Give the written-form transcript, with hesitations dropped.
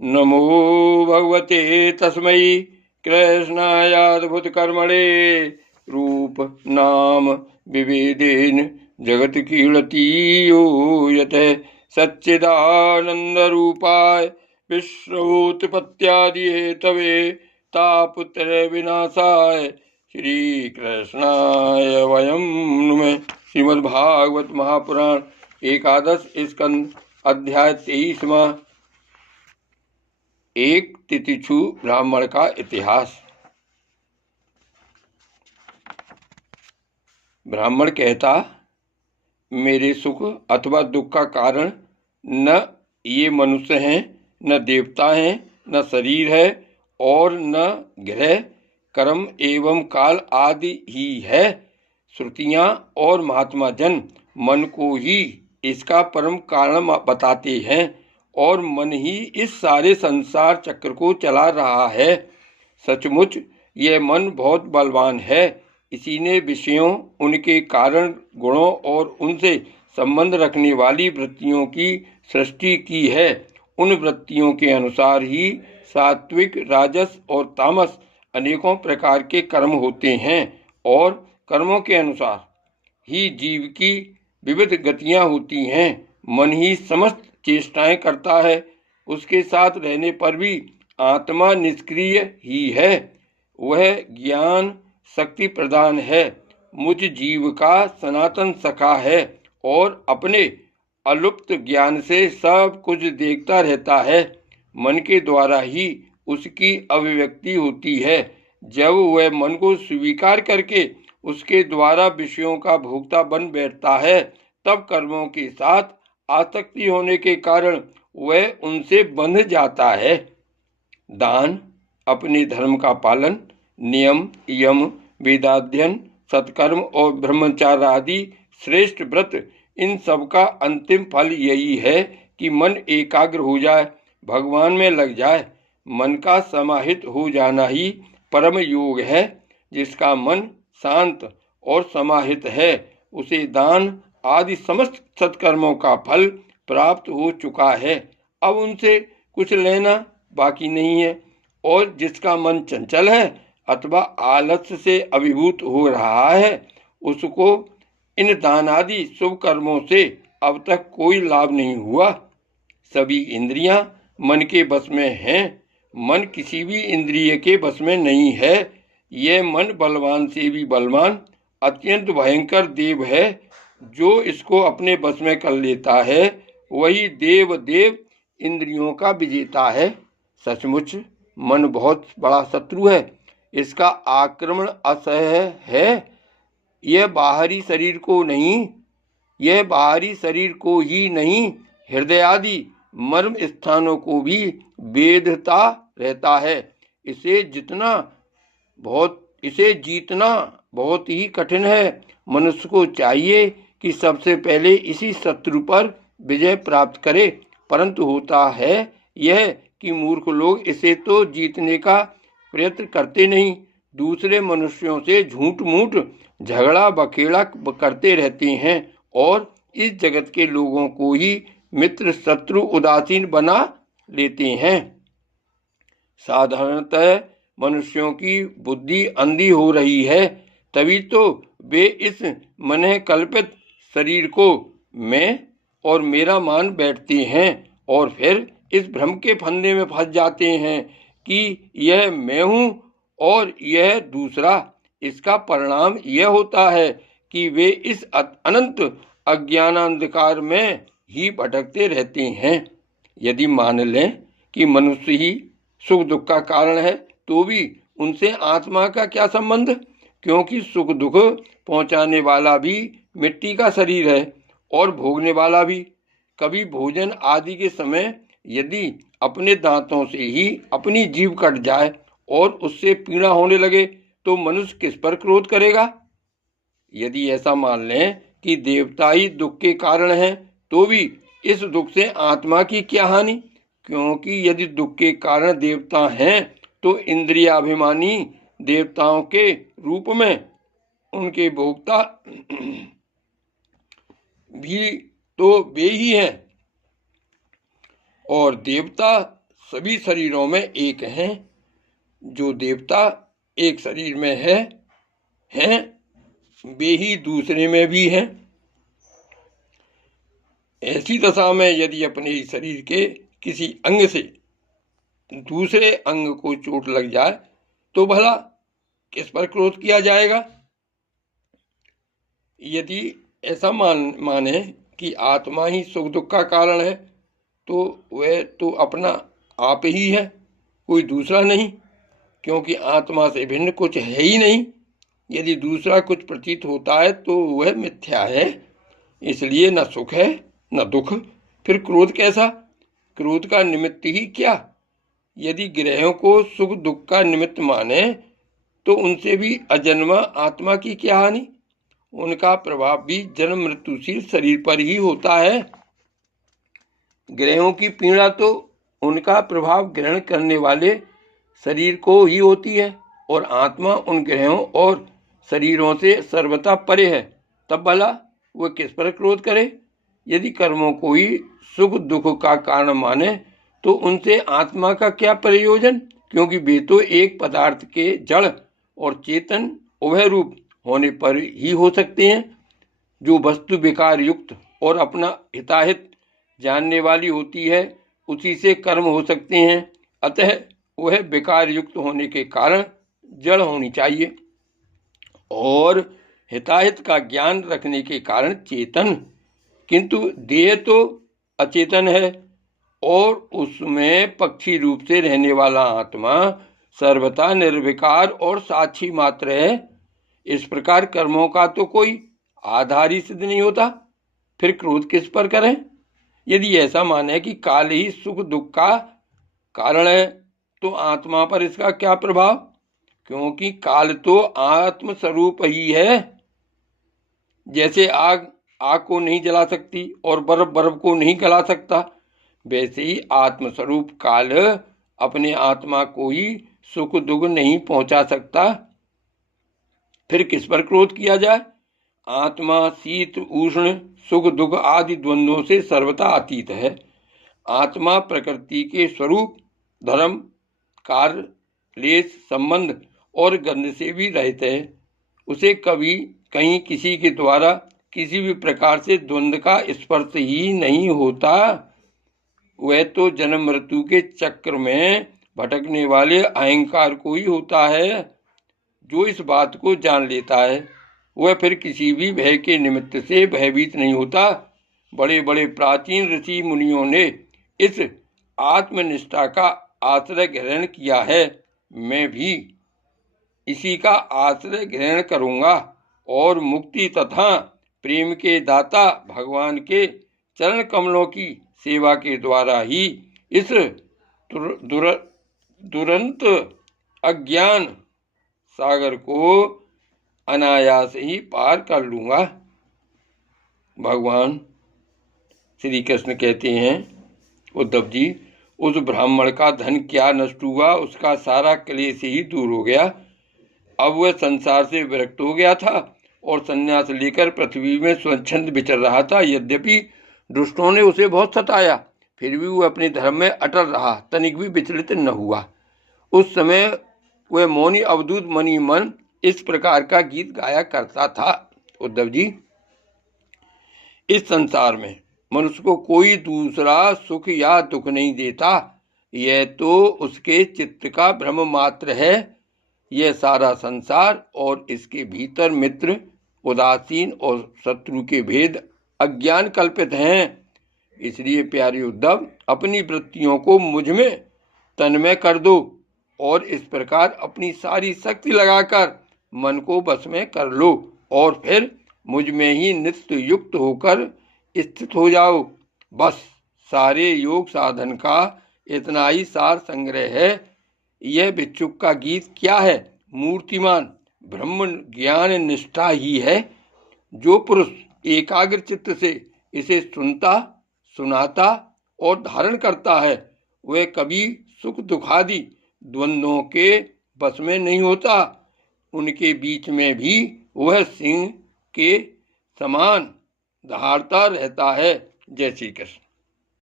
नमो भगवते तस्मै कृष्णायाद्भुतकर्मणे रूप नाम विभेदेन जगत कीर्ति यो यतः सच्चिदानन्दरूपाय विश्वोत्पत्त्यादि हेतवे तापत्र विनाशाय श्री कृष्णाय वयं नुमः। श्रीमद्भागवत महापुराण एकादश स्कंद अध्याय 23वां। एक तितिक्षु ब्राह्मण का इतिहास। ब्राह्मण कहता, मेरे सुख अथवा दुख का कारण न ये मनुष्य हैं, न देवता हैं, न शरीर है और न ग्रह कर्म एवं काल आदि ही है। श्रुतियां और महात्मा जन मन को ही इसका परम कारण बताते हैं और मन ही इस सारे संसार चक्र को चला रहा है। सचमुच यह मन बहुत बलवान है। इसी ने विषयों, उनके कारण, गुणों और उनसे संबंध रखने वाली वृत्तियों की सृष्टि की है। उन वृत्तियों के अनुसार ही सात्विक, राजस और तामस अनेकों प्रकार के कर्म होते हैं और कर्मों के अनुसार ही जीव की विविध गतियां होती हैं। मन ही समस्त चेष्टाएं करता है। उसके साथ रहने पर भी आत्मा निष्क्रिय ही है। वह ज्ञान शक्ति प्रदान है, मुझ जीव का सनातन सखा है और अपने अलुप्त ज्ञान से सब कुछ देखता रहता है। मन के द्वारा ही उसकी अभिव्यक्ति होती है। जब वह मन को स्वीकार करके उसके द्वारा विषयों का भोक्ता बन बैठता है, तब कर्मों के साथ आसक्ति होने के कारण वह उनसे बंध जाता है। दान, अपने धर्म का पालन, नियम, यम, वेदाध्ययन, सत्कर्म और ब्रह्मचार्य आदि श्रेष्ठ व्रत, इन सब का अंतिम फल यही है कि मन एकाग्र हो जाए, भगवान में लग जाए। मन का समाहित हो जाना ही परम योग है। जिसका मन शांत और समाहित है, उसे दान आदि समस्त सत्कर्मों का फल प्राप्त हो चुका है। अब उनसे कुछ लेना बाकी नहीं है। और जिसका मन चंचल है अथवा आलस्य से अभिभूत हो रहा है, उसको इन दान आदि शुभ कर्मों से अब तक कोई लाभ नहीं हुआ। सभी इंद्रियां मन के बस में हैं। मन किसी भी इंद्रिय के बस में नहीं है। यह मन बलवान से भी बलवान, अत्यंत भयंकर देव है। जो इसको अपने बस में कर लेता है, वही देव इंद्रियों का विजेता है। सचमुच मन बहुत बड़ा शत्रु है। इसका आक्रमण असह्य है। यह बाहरी शरीर को ही नहीं, हृदय आदि मर्म स्थानों को भी वेधता रहता है। इसे जीतना बहुत ही कठिन है। मनुष्य को चाहिए कि सबसे पहले इसी शत्रु पर विजय प्राप्त करे, परंतु होता है यह कि मूर्ख लोग इसे तो जीतने का प्रयत्न करते नहीं, दूसरे मनुष्यों से झूठ मूठ झगड़ा बखेड़ा करते रहते हैं और इस जगत के लोगों को ही मित्र शत्रु उदासीन बना लेते हैं। साधारणतः मनुष्यों की बुद्धि अंधी हो रही है, तभी तो वे इस मन कल्पित शरीर को मैं और मेरा मान बैठते हैं और फिर इस भ्रम के फंदे में फंस जाते हैं कि यह मैं हूँ और यह दूसरा। इसका परिणाम यह होता है कि वे इस अनंत अज्ञानांधकार में ही भटकते रहते हैं। यदि मान लें कि मनुष्य ही सुख दुख का कारण है, तो भी उनसे आत्मा का क्या संबंध? क्योंकि सुख दुख पहुंचाने वाला भी मिट्टी का शरीर है और भोगने वाला भी। कभी भोजन आदि के समय यदि अपने दांतों से ही अपनी जीभ कट जाए और उससे पीड़ा होने लगे, तो मनुष्य किस पर क्रोध करेगा? यदि ऐसा मान लें कि देवता ही दुख के कारण हैं, तो भी इस दुख से आत्मा की क्या हानि? क्योंकि यदि दुख के कारण देवता हैं, तो इंद्रियाभिमानी देवताओं के रूप में उनके भोक्ता भी तो वे ही हैं। और देवता सभी शरीरों में एक हैं। जो देवता एक शरीर में हैं वे ही दूसरे में भी हैं। ऐसी दशा में यदि अपने ही शरीर के किसी अंग से दूसरे अंग को चोट लग जाए तो भला किस पर क्रोध किया जाएगा? यदि ऐसा माने कि आत्मा ही सुख दुख का कारण है तो वह तो अपना आप ही है, कोई दूसरा नहीं, क्योंकि आत्मा से भिन्न कुछ है ही नहीं। यदि दूसरा कुछ प्रतीत होता है तो वह मिथ्या है, इसलिए न सुख है न दुख। फिर क्रोध कैसा? क्रोध का निमित्त ही क्या? यदि ग्रहों को सुख दुख का निमित्त माने तो उनसे भी अजन्मा आत्मा की क्या हानि? उनका प्रभाव भी जन्म मृत्युशील शरीर पर ही होता है। ग्रहों की पीड़ा तो उनका प्रभाव ग्रहण करने वाले शरीर को ही होती है, और आत्मा उन ग्रहों और शरीरों से सर्वथा परे है। तब भला वह किस पर क्रोध करे? यदि कर्मों को ही सुख दुख का कारण माने तो उनसे आत्मा का क्या प्रयोजन? क्योंकि वे तो एक पदार्थ के जड़ और चेतन उभय रूप होने पर ही हो सकते हैं। जो वस्तु विकार युक्त और अपना हिताहित जानने वाली होती है उसी से कर्म हो सकते हैं। अतः वह विकार युक्त होने के कारण जड़ होनी चाहिए और हिताहित का ज्ञान रखने के कारण चेतन। किंतु देह तो अचेतन है और उसमें पक्षी रूप से रहने वाला आत्मा सर्वथा निर्विकार और साक्षी मात्र है। इस प्रकार कर्मों का तो कोई आधार ही सिद्ध नहीं होता, फिर क्रोध किस पर करें? यदि ऐसा माने कि काल ही सुख दुख का कारण है तो आत्मा पर इसका क्या प्रभाव? क्योंकि काल तो आत्म स्वरूप ही है। जैसे आग आग को नहीं जला सकती और बर्फ बर्फ को नहीं गला सकता, वैसे ही आत्मस्वरूप काल अपने आत्मा को ही सुख दुख नहीं पहुंचा सकता। फिर किस पर क्रोध किया जाए? आत्मा शीत उष्ण सुख दुख आदि द्वंद्वों से सर्वथा अतीत है। आत्मा प्रकृति के स्वरूप धर्म कार्य क्लेश संबंध और गंध से भी रहित है। उसे कभी कहीं किसी के द्वारा किसी भी प्रकार से द्वंद्व का स्पर्श ही नहीं होता। वह तो जन्म मृत्यु के चक्र में भटकने वाले अहंकार को ही होता है। जो इस बात को जान लेता है वह फिर किसी भी भय के निमित्त से भयभीत नहीं होता। बड़े बड़े प्राचीन ऋषि मुनियों ने इस आत्मनिष्ठा का आश्रय ग्रहण किया है। मैं भी इसी का आश्रय ग्रहण करूंगा और मुक्ति तथा प्रेम के दाता भगवान के चरण कमलों की सेवा के द्वारा ही इस दुरंत अज्ञान सागर को अनायास ही पार कर लूंगा। भगवान श्री कृष्ण कहते हैं, उद्धव जी, उस ब्राह्मण का धन क्या नष्ट हुआ? उसका सारा क्लेश ही दूर हो गया। अब वह संसार से विरक्त हो गया था और संन्यास लेकर पृथ्वी में स्वच्छंद विचर रहा था। यद्यपि दुष्टों ने उसे बहुत सताया, फिर भी वह अपने धर्म में अटल रहा, तनिक भी विचलित न हुआ। उस समय वह मौनी अवधूत मनी मन इस प्रकार का गीत गाया करता था, उद्धव जी, इस संसार में मनुष्य को कोई दूसरा सुख या दुख नहीं देता, यह तो उसके चित्त का भ्रम मात्र है। यह सारा संसार और इसके भीतर मित्र, उदासीन और शत्रु के भेद अज्ञान कल्पित हैं। इसलिए प्यारे उद्धव, अपनी वृत्तियों को मुझ में तन्मय कर दो और इस प्रकार अपनी सारी शक्ति लगाकर मन को बस में कर लो और फिर मुझ में ही नित्य युक्त होकर स्थित हो जाओ। बस सारे योग साधन का इतना ही सार संग्रह है। यह भिक्षुक का गीत क्या है? मूर्तिमान ब्रह्म ज्ञान निष्ठा ही है। जो पुरुष एकाग्र चित्त से इसे सुनता, सुनाता और धारण करता है वह कभी सुख दुखादि द्वंद्वों के बस में नहीं होता। उनके बीच में भी वह सिंह के समान दहाड़ता रहता है। जय श्री कृष्ण।